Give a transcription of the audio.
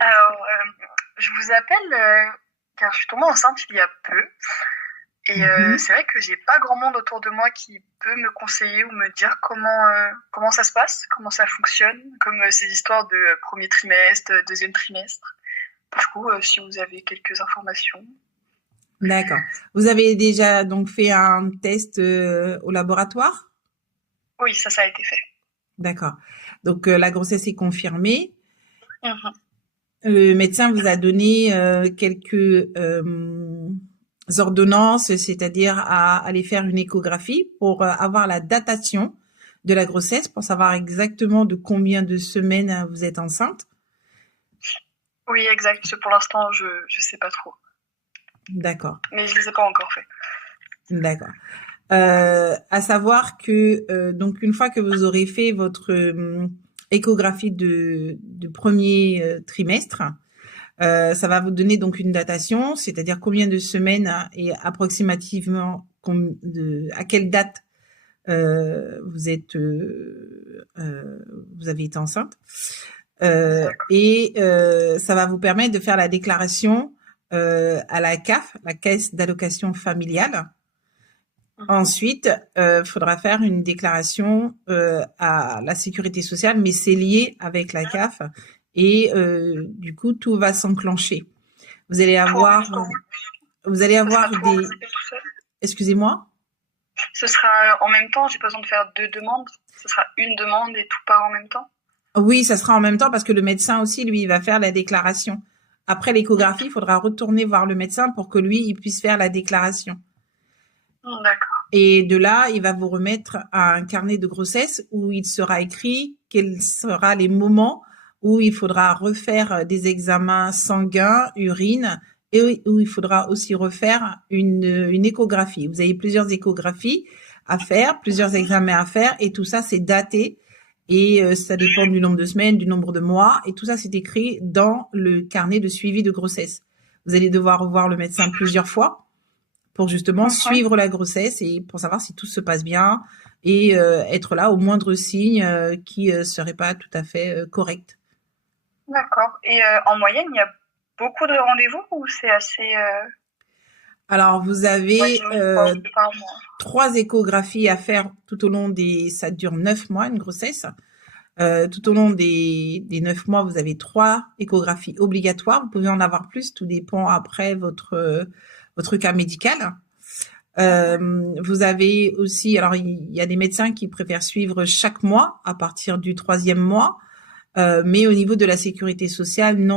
Alors, je vous appelle car je suis tombée enceinte il y a peu. Et Mhm. c'est vrai que j'ai pas grand monde autour de moi qui peut me conseiller ou me dire comment ça se passe, comment ça fonctionne, comme ces histoires de premier trimestre, deuxième trimestre. Du coup, si vous avez quelques informations. D'accord. Vous avez déjà donc fait un test au laboratoire? Oui, ça a été fait. D'accord. Donc la grossesse est confirmée. Mhm. Le médecin vous a donné quelques ordonnances, c'est-à-dire à aller faire une échographie pour avoir la datation de la grossesse, pour savoir exactement de combien de semaines vous êtes enceinte. Oui, exact. Pour l'instant, je sais pas trop. D'accord, Mais je les ai pas encore fait. d'accord. À savoir que donc une fois que vous aurez fait votre échographie de premier trimestre, ça va vous donner donc une datation, c'est-à-dire combien de semaines et approximativement à quelle date vous êtes vous avez été enceinte. D'accord. Et ça va vous permettre de faire la déclaration à la CAF, la Caisse d'allocation familiale. Mhm. Ensuite, faudra faire une déclaration à la sécurité sociale, mais c'est lié avec la CAF et du coup tout va s'enclencher. Vous allez Tout en même avoir, temps. vous allez Ça sera avoir tout des, enregistré tout seul. excusez-moi. Ce sera en même temps. J'ai pas besoin de faire deux demandes. Ce sera une demande et tout part en même temps. Oui, ça sera en même temps parce que le médecin aussi, lui, il va faire la déclaration. Après l'échographie, il faudra retourner voir le médecin pour que lui, il puisse faire la déclaration. D'accord. Et de là, il va vous remettre un carnet de grossesse où il sera écrit quels seront les moments où il faudra refaire des examens sanguins, urine, et où il faudra aussi refaire une échographie. Vous avez plusieurs échographies à faire, plusieurs examens à faire, et tout ça, c'est daté. Et ça dépend du nombre de semaines, du nombre de mois, et tout ça, c'est écrit dans le carnet de suivi de grossesse. Vous allez devoir revoir le médecin plusieurs fois pour justement Mhm. suivre la grossesse et pour savoir si tout se passe bien et être là au moindre signe qui serait pas tout à fait correct. D'accord. Et en moyenne, il y a beaucoup de rendez-vous ou c'est assez, Alors vous on va avez dire une fois par mois? 3 échographies à faire tout au long ça dure 9 mois une grossesse. Tout au long des 9 mois, vous avez 3 échographies obligatoires. Vous pouvez en avoir plus, tout dépend après votre cas médical. Mhm. Vous avez aussi, alors il y a des médecins qui préfèrent suivre chaque mois à partir du troisième mois, mais au niveau de la sécurité sociale, non.